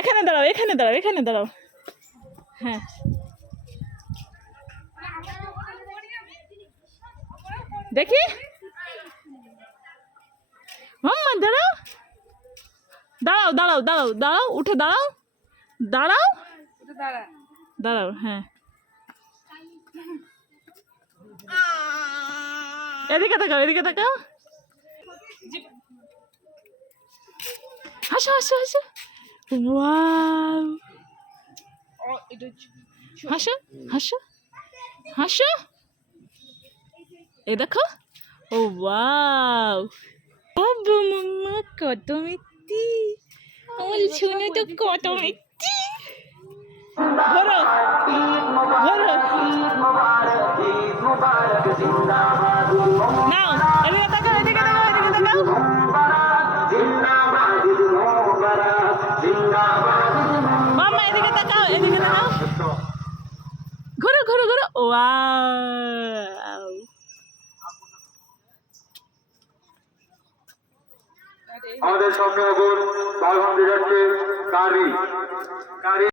এখানে দাঁড়াও, এখানে দাঁড়াও, এখানে দাঁড়াও। হ্যাঁ, দেখি মাম্মা দাঁড়াও, দাঁড়াও দাঁড়াও দাঁড়াও দাঁড়াও, উঠে দাঁড়াও, দাঁড়াও দাঁড়াও। হ্যাঁ, এদিকে তাকাও, এদিকে তাকাও, হাসো হাসো হাসো, ওয়াও, হাসো হাসো হাসো, এই দেখো, ও ওয়াও, বাবা মাম্মা কত মিষ্টি, আমার শুনে তো কত মিষ্টি। ঘোরো ঘোরো, নাও এদিকে তাকাও, এদিকে তাকাও, এদিকে তাকাও, মাম্মা এদিকে তাকাও, এদিকে তাকাও, ঘোরো ঘোরো ঘোরো, ওয়াও। আমাদের সামনে এখন বাঘ হামতে যাচ্ছে কারি।